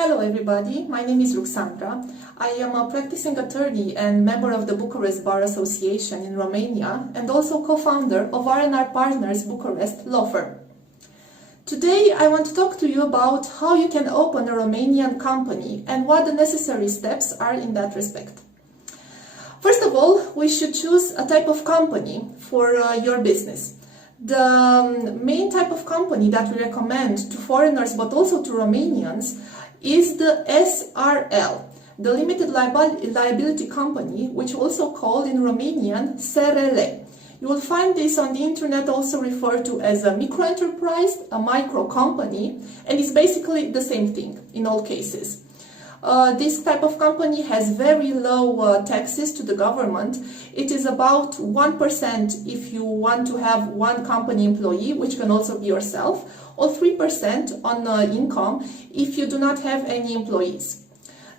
Hello everybody, my name is Ruxandra. I am a practicing attorney and member of the Bucharest Bar Association in Romania and also co-founder of R&R Partners Bucharest law firm. Today I want to talk to you about how you can open a Romanian company and what the necessary steps are in that respect. First of all, we should choose a type of company for your business. The main type of company that we recommend to foreigners but also to Romanians is the SRL, the Limited Liability Company, which also called in Romanian SRL. You will find this on the internet also referred to as a micro-enterprise, a micro-company, and it's basically the same thing in all cases. This type of company has very low taxes to the government. It is about 1% if you want to have one company employee, which can also be yourself, or 3% on income if you do not have any employees.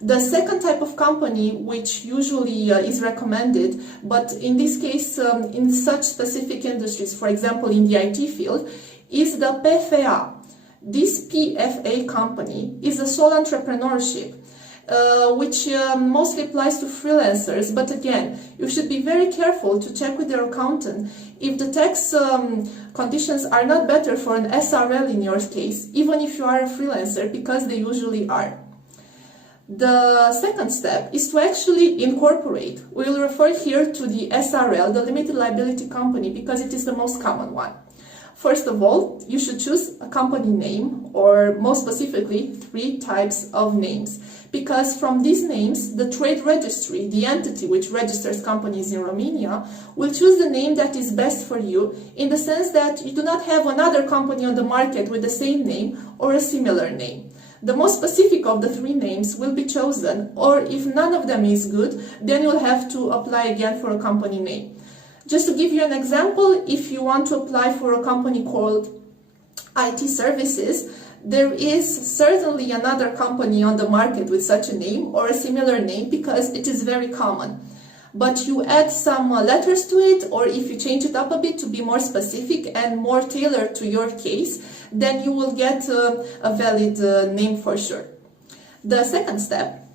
The second type of company, which usually is recommended, but in this case in such specific industries, for example in the IT field, is the PFA. This PFA company is a sole entrepreneurship, which mostly applies to freelancers, but again, you should be very careful to check with your accountant if the tax conditions are not better for an SRL in your case, even if you are a freelancer, because they usually are. The second step is to actually incorporate. We will refer here to the SRL, the Limited Liability Company, because it is the most common one. First of all, you should choose a company name, or more specifically, 3 types of names. Because from these names, the trade registry, the entity which registers companies in Romania, will choose the name that is best for you, in the sense that you do not have another company on the market with the same name or a similar name. The most specific of the 3 names will be chosen, or if none of them is good, then you'll have to apply again for a company name. Just to give you an example, if you want to apply for a company called IT Services, there is certainly another company on the market with such a name or a similar name, because it is very common. But you add some letters to it, or if you change it up a bit to be more specific and more tailored to your case, then you will get a valid name for sure. The second step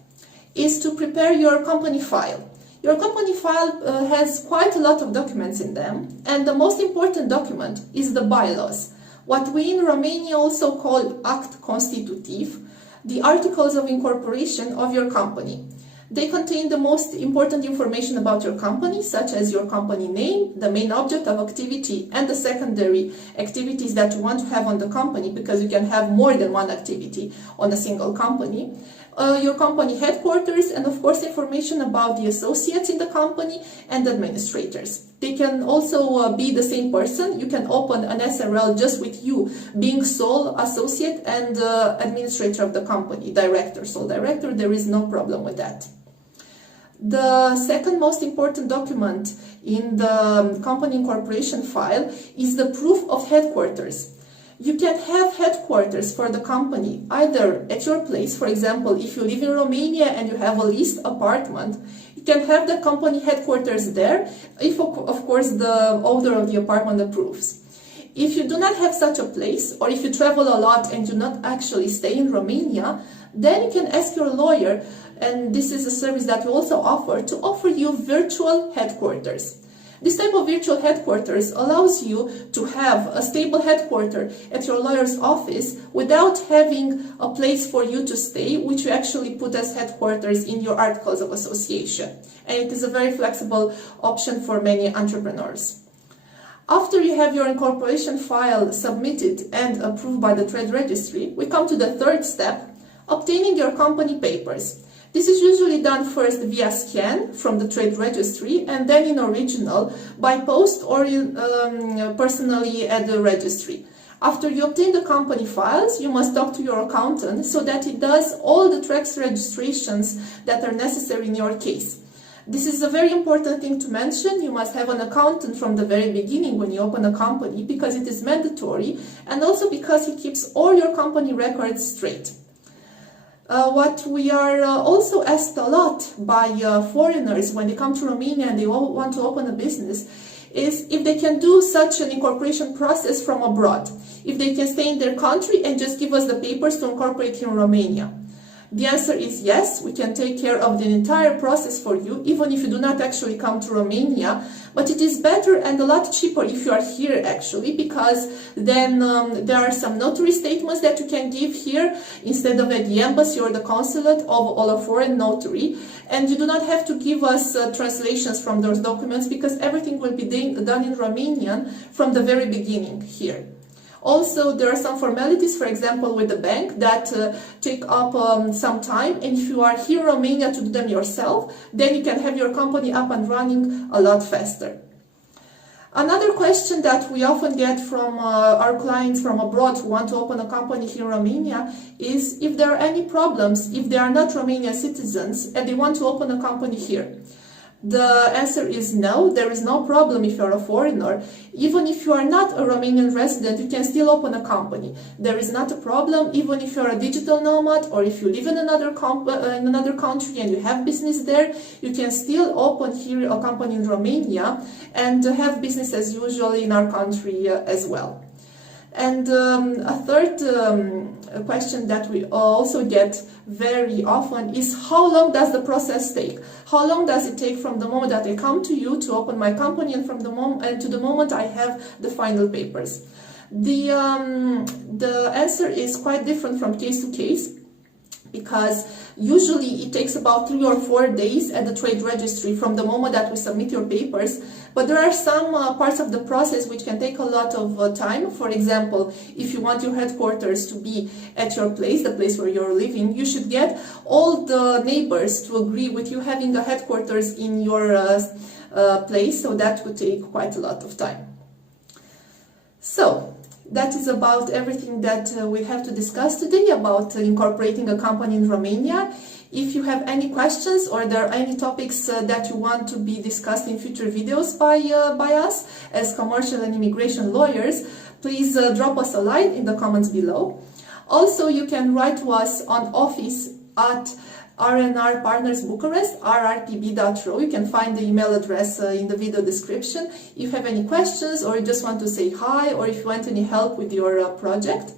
is to prepare your company file. Your company file has quite a lot of documents in them, and the most important document is the bylaws, what we in Romania also call Act Constitutiv, the articles of incorporation of your company. They contain the most important information about your company, such as your company name, the main object of activity, and the secondary activities that you want to have on the company, because you can have more than one activity on a single company. Your company headquarters, and of course information about the associates in the company and administrators. They can also be the same person. You can open an SRL just with you being sole associate and administrator of the company, director, sole director. There is no problem with that. The second most important document in the company incorporation file is the proof of headquarters. You can have headquarters for the company either at your place. For example, if you live in Romania and you have a leased apartment, you can have the company headquarters there, if of course the owner of the apartment approves. If you do not have such a place, or if you travel a lot and do not actually stay in Romania, then you can ask your lawyer, and this is a service that we also offer, to offer you virtual headquarters. This type of virtual headquarters allows you to have a stable headquarter at your lawyer's office without having a place for you to stay, which you actually put as headquarters in your articles of association. And it is a very flexible option for many entrepreneurs. After you have your incorporation file submitted and approved by the trade registry, we come to the third step, obtaining your company papers. This is usually done first via scan from the trade registry, and then in original by post or personally at the registry. After you obtain the company files, you must talk to your accountant so that it does all the tax registrations that are necessary in your case. This is a very important thing to mention. You must have an accountant from the very beginning when you open a company, because it is mandatory, and also because he keeps all your company records straight. What we are also asked a lot by foreigners when they come to Romania and they all want to open a business is if they can do such an incorporation process from abroad, if they can stay in their country and just give us the papers to incorporate in Romania. The answer is yes, we can take care of the entire process for you, even if you do not actually come to Romania. But it is better and a lot cheaper if you are here actually, because then there are some notary statements that you can give here instead of at the embassy or the consulate of a foreign notary. And you do not have to give us translations from those documents, because everything will be done in Romanian from the very beginning here. Also, there are some formalities, for example, with the bank that take up some time, and if you are here in Romania to do them yourself, then you can have your company up and running a lot faster. Another question that we often get from our clients from abroad who want to open a company here in Romania is if there are any problems, if they are not Romanian citizens and they want to open a company here. The answer is no, there is no problem if you are a foreigner. Even if you are not a Romanian resident, you can still open a company. There is not a problem, even if you are a digital nomad or if you live in another country and you have business there, you can still open here a company in Romania and have business as usual in our country as well. And a third question that we also get very often is how long does the process take? How long does it take from the moment that I come to you to open my company and from the moment to the moment I have the final papers? The answer is quite different from case to case, because usually it takes about 3 or 4 days at the trade registry from the moment that we submit your papers. But there are some parts of the process which can take a lot of time. For example, if you want your headquarters to be at your place, the place where you're living, you should get all the neighbors to agree with you having a headquarters in your place, so that would take quite a lot of time. So, that is about everything that we have to discuss today about incorporating a company in Romania. If you have any questions or there are any topics that you want to be discussed in future videos by us as commercial and immigration lawyers, please drop us a line in the comments below. Also, you can write to us on office@RNR Partners Bucharest, rrpb.ro. You can find the email address in the video description. If you have any questions or you just want to say hi, or if you want any help with your project.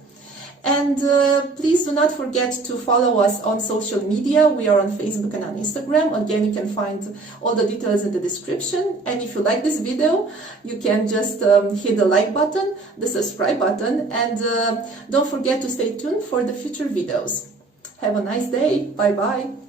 And please do not forget to follow us on social media. We are on Facebook and on Instagram. Again, you can find all the details in the description. And if you like this video, you can just hit the like button, the subscribe button, and don't forget to stay tuned for the future videos. Have a nice day. Bye bye.